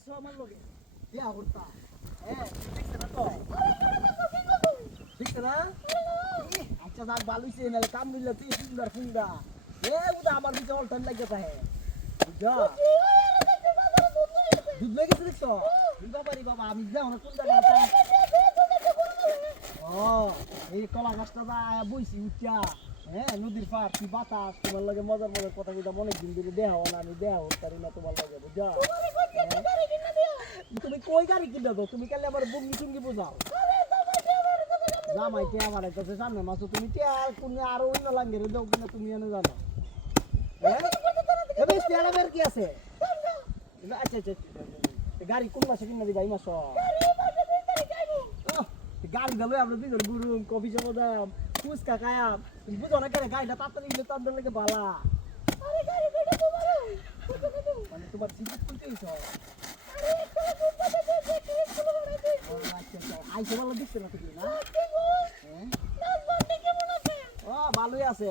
আইছো আমার লগে বিয়া করতা হ্যাঁ দেখছ না তো দেখছ না আচ্ছা যাক ভালো হইছে নালে কাম দিলে তুই সুন্দর ফুঙ্গা উদা আমার ভিতরে অল টাইম লাগে তাহে বুঝা দুধ লই গেছে দেখছ বাবা আমি যাও না কোন জায়গা ও এই কলা গাছটা আয়া বইছি উঠিয়া হ্যাঁ নদীর পার কি বাতাস তোমার লাগে মজার মজার কথা কইতা অনেক দিন ধরে দেহ না আমি দেহ পারি না তোমার লাগে বুঝা তুমি কই গাড়ি কিনা দাও তুমি কালে আমার বুঙ্গি টুঙ্গি বুঝাও জামাই তে আমার কাছে সামনে মাসো তুমি তে আর কোন আর অন্য লাগে রে দাও কিনা তুমি এনে জানো হ্যাঁ এবে স্টেয়ারে বের কি আছে আচ্ছা আচ্ছা গাড়ি কোন মাসে কিনা দিবা এই মাসো গাড়ি গেল আমরা দুজন গুরু কফি শপ দাম ফুচকা খায়াম তুমি বুঝো না কেন গাড়িটা তাড়াতাড়ি গেলে তাদের লাগে বালা আরে গাড়ি বেটা তোমার মানে তোমার সিট খুলতে হইছো আরে একটা ফুটপাতে দেখি স্কুল বানাইতে আচ্ছা আইছো ভালো দিচ্ছে না তুমি না হ্যাঁ নাচ বন্ধ কেমন আছে ও ভালোই আছে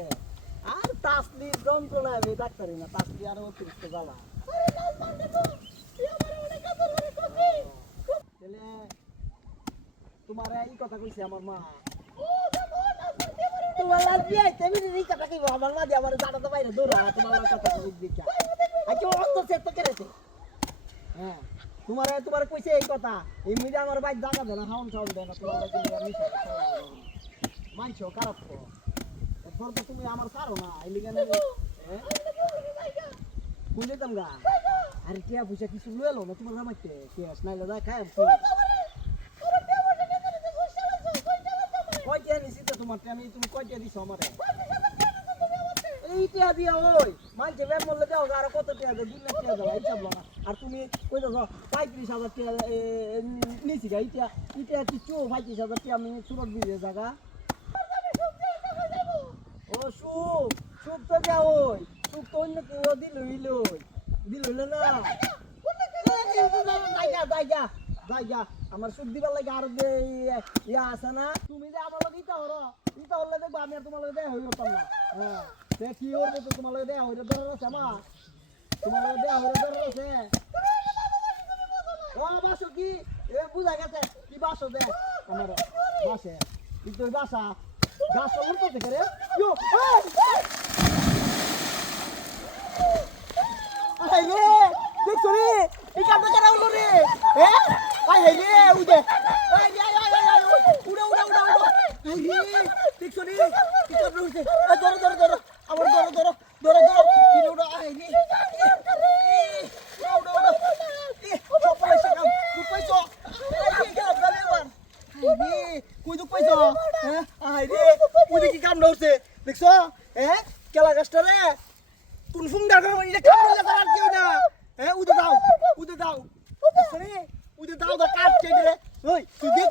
আর তাসলি যন্ত্রণা হবে ডাক্তারি না তাসলি আর অতিরিক্ত জ্বালা আরে নাচ বন্ধ তো তুই আমারে অনেক কাজ করে কবি তাহলে তোমার এই কথা কইছে আমার মা ও দেখো নাচ বন্ধ করে তোমার লাগি আইতে আমি এই কথা কইবো আমার মা দি আমার জানা তো বাইরে দৌড়া তোমার কথা কই দিছা আচ্ছা অন্ত সেট তো করেছে হ্যাঁ তোমার কইছে এই কথা এই মিলে আমার ভাই জায়গা দেনা হাউন সাউন্ড দেনা তোমার লাগি আমি মানছো খারাপ তো এরপর তো তুমি আমার ছাড়ো না এই লিগে না হ্যাঁ কইলে তোমরা আরে টিয়া পয়সা কিছু লইলো না তোমার জামাইতে কেস নাইলে যা খাই কয়টা নিছি তো তোমার আমি তুমি কয়টা দিছো আমারে এইটা দিয়া ওই মাইতে বের মূল্য দাও আর কত টাকা দাও 2 লাখ টাকা দাও হিসাব লাগা আর তুমি কই দাও 35000 টাকা নিছি গা এটা কিছু 35000 টাকা আমি সুরত দিয়ে জায়গা ও সুপ তো দাও ওই সুপ তো অন্য কেউ দিল না জায়গা আমার সুখ দিবার লাগে আর ইয়া আছে না তুমি যে আমার লগে ইটা হলে দেখবো আমি আর তোমার লগে দেয়া হইব না হ্যাঁ সে কি করবো তো তোমার লগে দেয়া হইলে ধরে আছে আমার তোমার লগে দেয়া হইলে ধরে আছে ও বাসো কি এ বুঝা গেছে কি বাসো দে আমার বাসে কিন্তু ওই বাসা গাছ উঠতে থেকে রে ইয়ো আই রে দেখছো রে এই কামটা করা হলো রে হ্যাঁ আই রে উদে আই রে উড়া আই রে দেখছো রে কি কামটা হইছে ধরো আমার ধরো উড়া আই রে উড়া সব পয়সা কাম তুই পয়সা আই রে গাব গালে মান আই রে কই তুই পয়সা হ্যাঁ আই রে উদে কি কামটা হইছে দেখছো হ্যাঁ কেলা গাছটা রে তুই সুন্দর করে এটা কামড়া লাগা আর কেউ না হ্যাঁ উদে দাও দেখছো রে উদে দাও দা কাট কেটে রে ওই তুই দেখ